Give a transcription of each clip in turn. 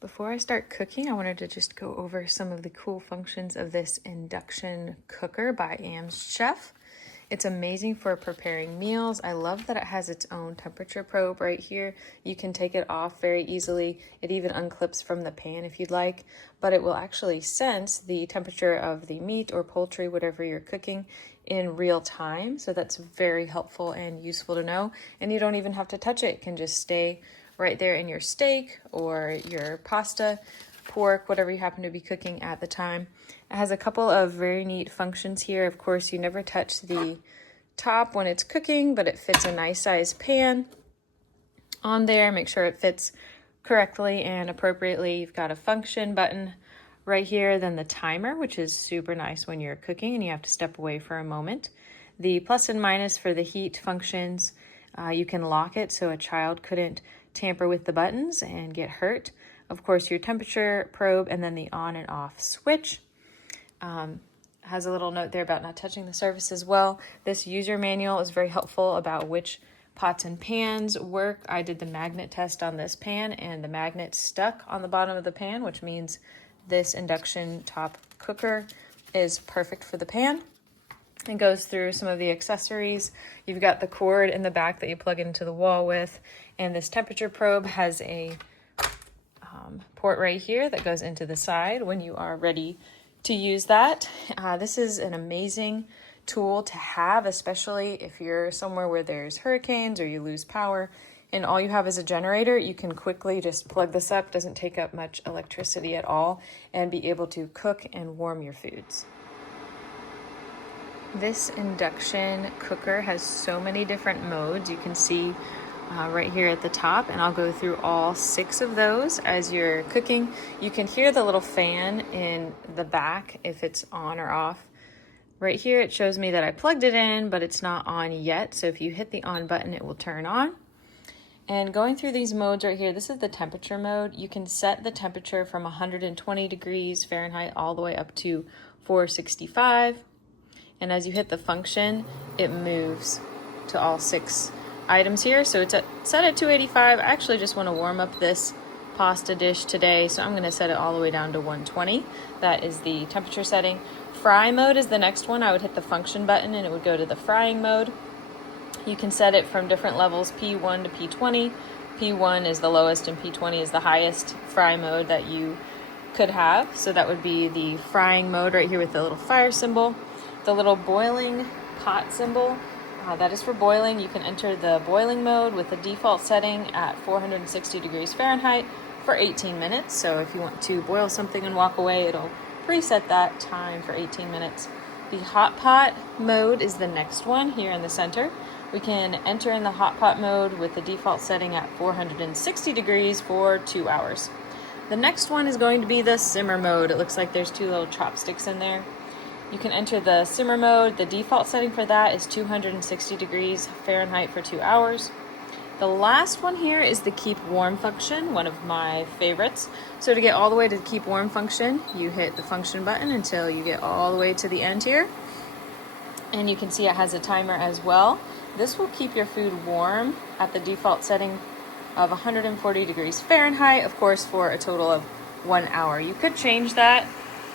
Before I start cooking, I wanted to just go over some of the cool functions of this induction cooker by AMZCHEF. It's amazing for preparing meals. I love that it has its own temperature probe right here. You can take it off very easily. It even unclips from the pan if you'd like, but it will actually sense the temperature of the meat or poultry, whatever you're cooking, in real time. So that's very helpful and useful to know. And you don't even have to touch it. It can just stay right there in your steak or your pasta, pork, whatever you happen to be cooking at the time. It has a couple of very neat functions here. Of course, you never touch the top when it's cooking, but it fits a nice size pan on there. Make sure it fits correctly and appropriately. You've got a function button right here, then the timer, which is super nice when you're cooking and you have to step away for a moment. The plus and minus for the heat functions. You can lock it so a child couldn't tamper with the buttons and get hurt. Of course, your temperature probe and then the on and off switch. Has a little note there about not touching the surface as well. This user manual is very helpful about which pots and pans work. I did the magnet test on this pan and the magnet stuck on the bottom of the pan, which means this induction top cooker is perfect for the pan. It goes through some of the accessories. You've got the cord in the back that you plug into the wall with, and this temperature probe has a port right here that goes into the side when you are ready to use that. This is an amazing tool to have, especially if you're somewhere where there's hurricanes or you lose power and all you have is a generator. You can quickly just plug this up, doesn't take up much electricity at all, and be able to cook and warm your foods. This induction cooker has so many different modes. You can see right here at the top, and I'll go through all 6 of those as you're cooking. You can hear the little fan in the back if it's on or off. Right here it shows me that I plugged it in, but it's not on yet. So if you hit the on button, it will turn on. And going through these modes right here, this is the temperature mode. You can set the temperature from 120 degrees Fahrenheit all the way up to 465. And as you hit the function, it moves to all 6 items here. So it's set at 285. I actually just want to warm up this pasta dish today, so I'm going to set it all the way down to 120. That is the temperature setting. Fry mode is the next one. I would hit the function button and it would go to the frying mode. You can set it from different levels, P1 to P20. P1 is the lowest and P20 is the highest fry mode that you could have. So that would be the frying mode right here with the little fire symbol. The little boiling pot symbol, that is for boiling. You can enter the boiling mode with the default setting at 460 degrees Fahrenheit for 18 minutes. So if you want to boil something and walk away, it'll preset that time for 18 minutes. The hot pot mode is the next one here in the center. We can enter in the hot pot mode with the default setting at 460 degrees for 2 hours. The next one is going to be the simmer mode. It looks like there's 2 little chopsticks in there. You can enter the simmer mode. The default setting for that is 260 degrees Fahrenheit for 2 hours. The last one here is the keep warm function, one of my favorites. So to get all the way to the keep warm function, you hit the function button until you get all the way to the end here. And you can see it has a timer as well. This will keep your food warm at the default setting of 140 degrees Fahrenheit, of course, for a total of 1 hour. You could change that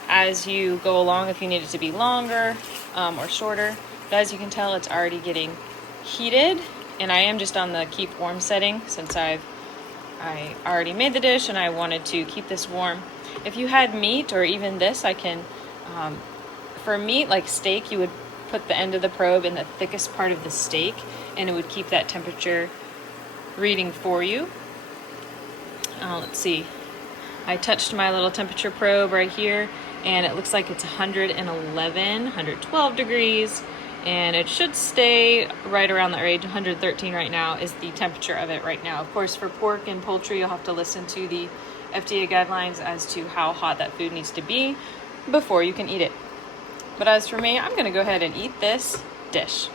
as you go along if you need it to be longer or shorter. But as you can tell, it's already getting heated, and I am just on the keep warm setting since I already made the dish and I wanted to keep this warm. If you had meat or even this, I can, for meat like steak, you would put the end of the probe in the thickest part of the steak and it would keep that temperature reading for you. Let's see. I touched my little temperature probe right here and it looks like it's 112 degrees, and it should stay right around that range. 113 right now is the temperature of it right now. Of course, for pork and poultry, you'll have to listen to the FDA guidelines as to how hot that food needs to be before you can eat it. But as for me, I'm going to go ahead and eat this dish.